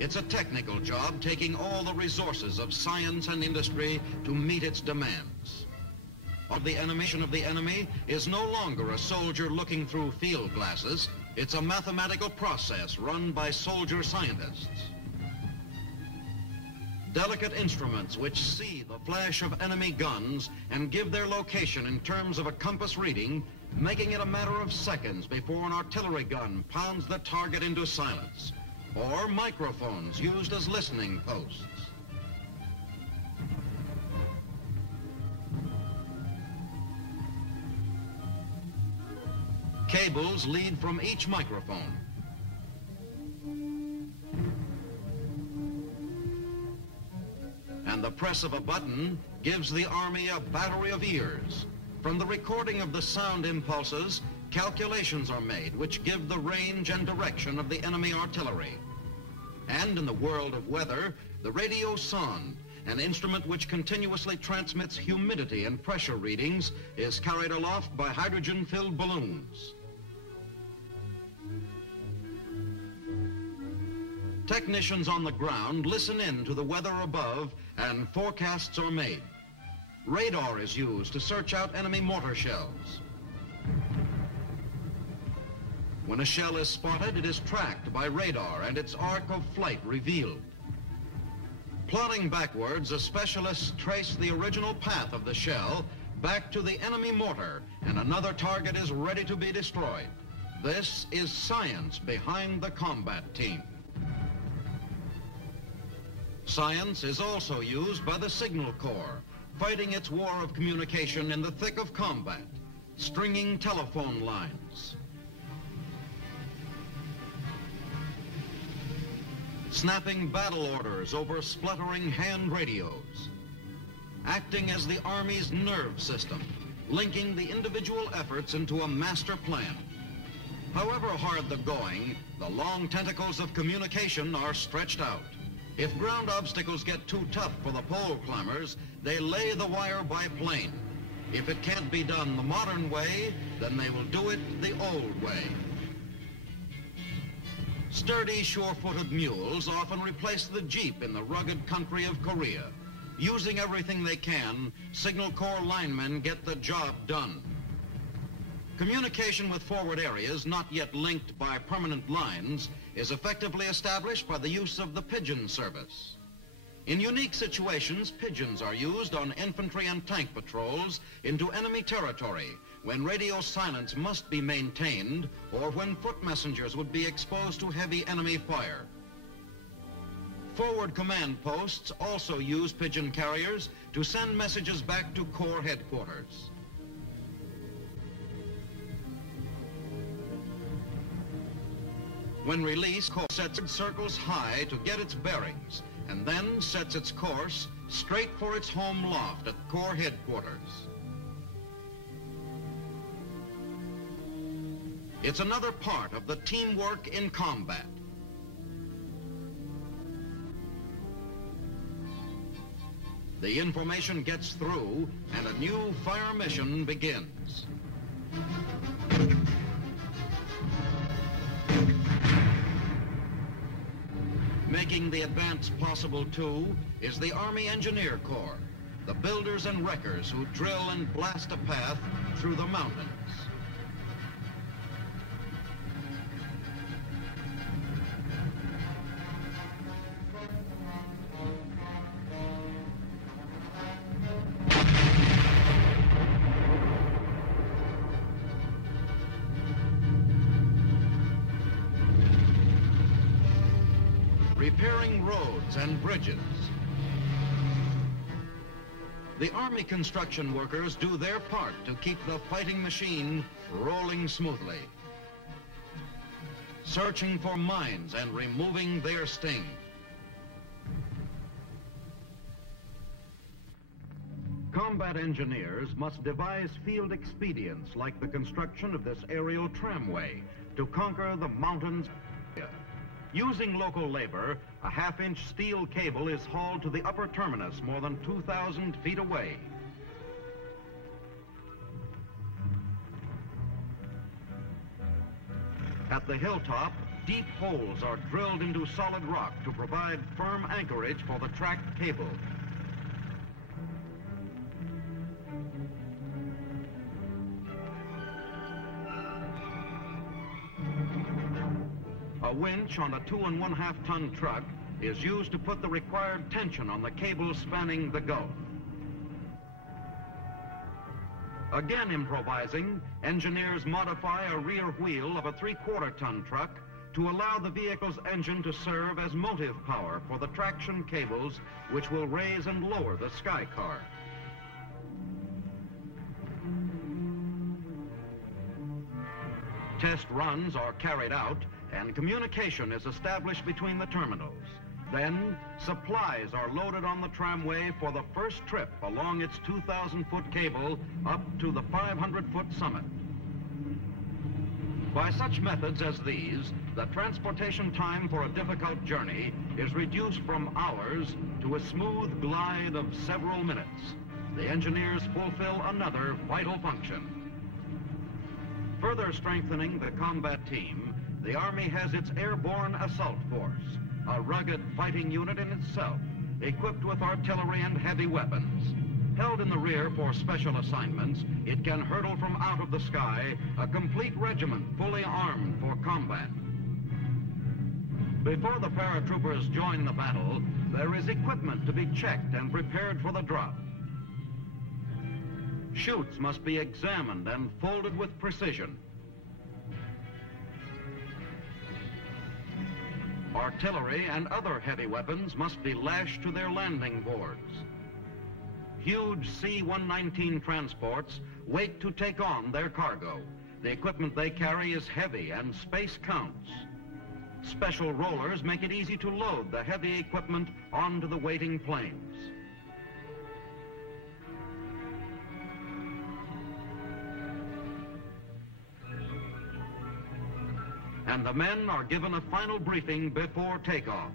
It's a technical job taking all the resources of science and industry to meet its demands. The animation of the enemy is no longer a soldier looking through field glasses. It's a mathematical process run by soldier scientists. Delicate instruments which see the flash of enemy guns and give their location in terms of a compass reading, making it a matter of seconds before an artillery gun pounds the target into silence, or microphones used as listening posts. Cables lead from each microphone. And the press of a button gives the Army a battery of ears. From the recording of the sound impulses, calculations are made which give the range and direction of the enemy artillery. And in the world of weather, the radio sonde, an instrument which continuously transmits humidity and pressure readings, is carried aloft by hydrogen-filled balloons. Technicians on the ground listen in to the weather above, and forecasts are made. Radar is used to search out enemy mortar shells. When a shell is spotted, it is tracked by radar and its arc of flight revealed. Plotting backwards, the specialists trace the original path of the shell back to the enemy mortar, and another target is ready to be destroyed. This is science behind the combat team. Science is also used by the Signal Corps, fighting its war of communication in the thick of combat, stringing telephone lines, snapping battle orders over spluttering hand radios, acting as the Army's nerve system, linking the individual efforts into a master plan. However hard the going, the long tentacles of communication are stretched out. If ground obstacles get too tough for the pole climbers, they lay the wire by plane. If it can't be done the modern way, then they will do it the old way. Sturdy, sure-footed mules often replace the jeep in the rugged country of Korea. Using everything they can, Signal Corps linemen get the job done. Communication with forward areas not yet linked by permanent lines is effectively established by the use of the pigeon service. In unique situations, pigeons are used on infantry and tank patrols into enemy territory when radio silence must be maintained or when foot messengers would be exposed to heavy enemy fire. Forward command posts also use pigeon carriers to send messages back to Corps headquarters. When released, Corps sets its circles high to get its bearings, and then sets its course straight for its home loft at Corps headquarters. It's another part of the teamwork in combat. The information gets through, and a new fire mission begins. Making the advance possible, too, is the Army Engineer Corps, the builders and wreckers who drill and blast a path through the mountains. Repairing roads and bridges. The Army construction workers do their part to keep the fighting machine rolling smoothly, searching for mines and removing their sting. Combat engineers must devise field expedients like the construction of this aerial tramway to conquer the mountains. Using local labor, a half-inch steel cable is hauled to the upper terminus more than 2,000 feet away. At the hilltop, deep holes are drilled into solid rock to provide firm anchorage for the tracked cable. A winch on a 2½ ton truck is used to put the required tension on the cable spanning the gulf. Again improvising, engineers modify a rear wheel of a 3/4 ton truck to allow the vehicle's engine to serve as motive power for the traction cables which will raise and lower the sky car. Test runs are carried out and communication is established between the terminals. Then, supplies are loaded on the tramway for the first trip along its 2,000-foot cable up to the 500-foot summit. By such methods as these, the transportation time for a difficult journey is reduced from hours to a smooth glide of several minutes. The engineers fulfill another vital function. Further strengthening the combat team, the Army has its airborne assault force, a rugged fighting unit in itself, equipped with artillery and heavy weapons. Held in the rear for special assignments, it can hurtle from out of the sky a complete regiment fully armed for combat. Before the paratroopers join the battle, there is equipment to be checked and prepared for the drop. Chutes must be examined and folded with precision. Artillery and other heavy weapons must be lashed to their landing boards. Huge C-119 transports wait to take on their cargo. The equipment they carry is heavy and space counts. Special rollers make it easy to load the heavy equipment onto the waiting planes. And the men are given a final briefing before takeoff.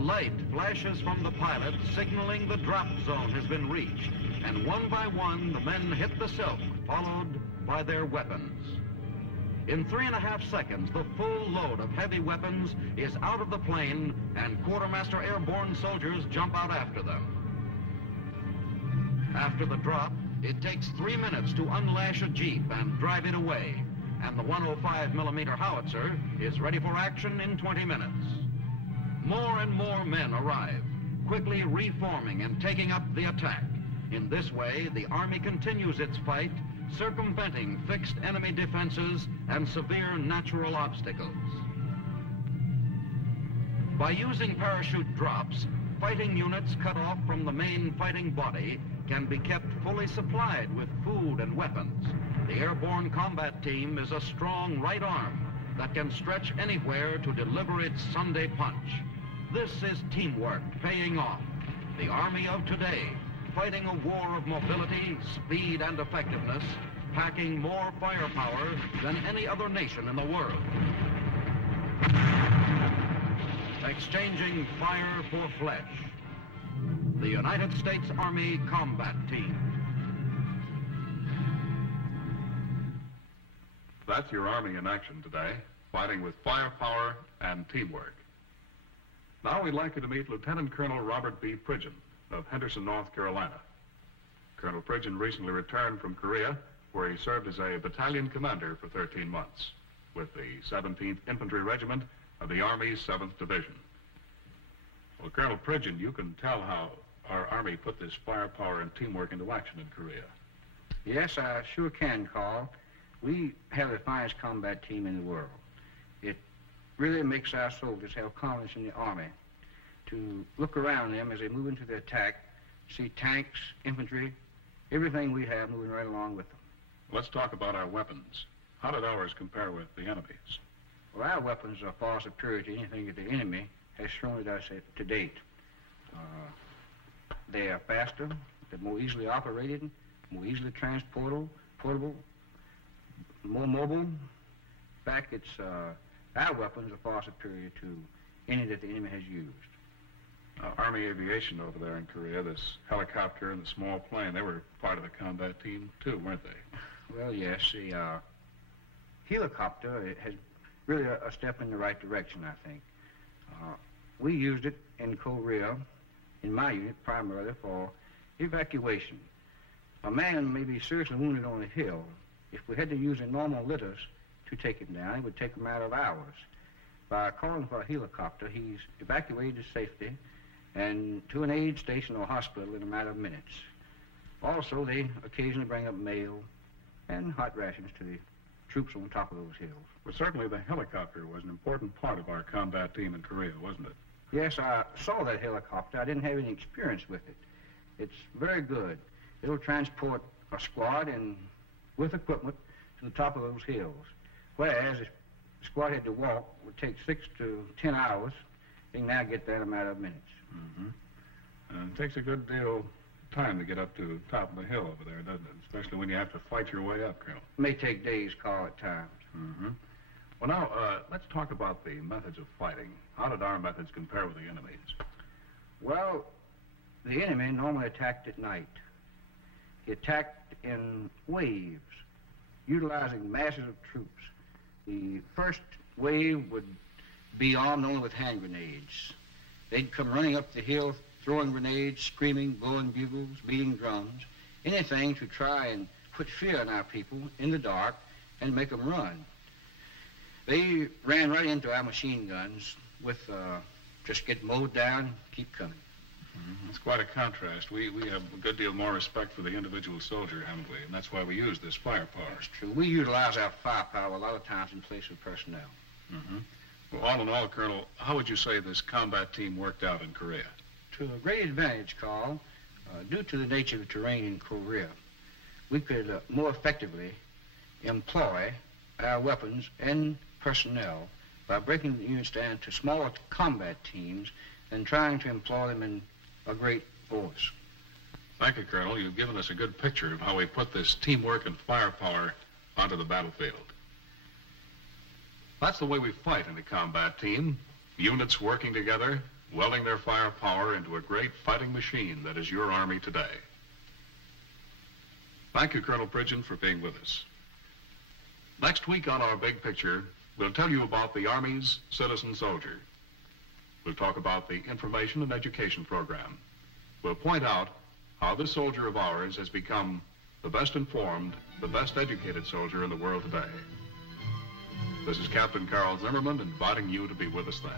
Light flashes from the pilot signaling the drop zone has been reached, and one by one the men hit the silk, followed by their weapons. In 3.5 seconds, the full load of heavy weapons is out of the plane and quartermaster airborne soldiers jump out after them. After the drop, it takes 3 minutes to unlash a jeep and drive it away, and the 105mm howitzer is ready for action in 20 minutes. More and more men arrive, quickly reforming and taking up the attack. In this way, the Army continues its fight, circumventing fixed enemy defenses and severe natural obstacles. By using parachute drops, fighting units cut off from the main fighting body can be kept fully supplied with food and weapons. The airborne combat team is a strong right arm that can stretch anywhere to deliver its Sunday punch. This is teamwork paying off. The Army of today, fighting a war of mobility, speed, and effectiveness, packing more firepower than any other nation in the world. Exchanging fire for flesh. The United States Army Combat Team. That's your Army in action today, fighting with firepower and teamwork. Now we'd like you to meet Lieutenant Colonel Robert B. Pridgeon of Henderson, North Carolina. Colonel Pridgeon recently returned from Korea, where he served as a battalion commander for 13 months with the 17th Infantry Regiment of the Army's 7th Division. Well, Colonel Pridgeon, you can tell how our Army put this firepower and teamwork into action in Korea. Yes, I sure can, Carl. We have the finest combat team in the world. It really makes our soldiers have confidence in the Army to look around them as they move into the attack, see tanks, infantry, everything we have moving right along with them. Let's talk about our weapons. How did ours compare with the enemy's? Well, our weapons are far superior to anything that the enemy has thrown at us to date. They are faster, they're more easily operated, more easily transportable, more mobile. In fact, our weapons are far superior to any that the enemy has used. Army aviation over there in Korea, this helicopter and the small plane, they were part of the combat team too, weren't they? Well, yes, the helicopter has really a step in the right direction, I think. We used it in Korea, in my unit, primarily for evacuation. A man may be seriously wounded on a hill. If we had to use a normal litters to take him down, it would take a matter of hours. By calling for a helicopter, he's evacuated to safety and to an aid station or hospital in a matter of minutes. Also, they occasionally bring up mail and hot rations to the troops on top of those hills. Well, certainly the helicopter was an important part of our combat team in Korea, wasn't it? Yes, I saw that helicopter. I didn't have any experience with it. It's very good. It'll transport a squad and with equipment to the top of those hills. Whereas if the squad had to walk, it would take 6 to 10 hours. They can now get there in a matter of minutes. Mm-hmm. It takes a good deal of time to get up to the top of the hill over there, doesn't it? Especially when you have to fight your way up, Colonel. It may take days, Carl, at times. Mm-hmm. Well, now, let's talk about the methods of fighting. How did our methods compare with the enemy's? Well, the enemy normally attacked at night. He attacked in waves, utilizing masses of troops. The first wave would be armed only with hand grenades. They'd come running up the hill, throwing grenades, screaming, blowing bugles, beating drums, anything to try and put fear in our people in the dark and make them run. They ran right into our machine guns with just get mowed down, keep coming. Mm-hmm. It's quite a contrast. We have a good deal more respect for the individual soldier, haven't we? And that's why we use this firepower. That's true. We utilize our firepower a lot of times in place of personnel. Mm-hmm. Well, all in all, Colonel, how would you say this combat team worked out in Korea? To a great advantage, Carl. Due to the nature of the terrain in Korea, we could more effectively employ our weapons and personnel by breaking the units down to smaller combat teams than trying to employ them in a great force. Thank you, Colonel. You've given us a good picture of how we put this teamwork and firepower onto the battlefield. That's the way we fight in a combat team. Units working together, welding their firepower into a great fighting machine that is your Army today. Thank you, Colonel Pridgeon, for being with us. Next week on our Big Picture, we'll tell you about the Army's citizen soldier. We'll talk about the information and education program. We'll point out how this soldier of ours has become the best informed, the best educated soldier in the world today. This is Captain Carl Zimmerman inviting you to be with us then.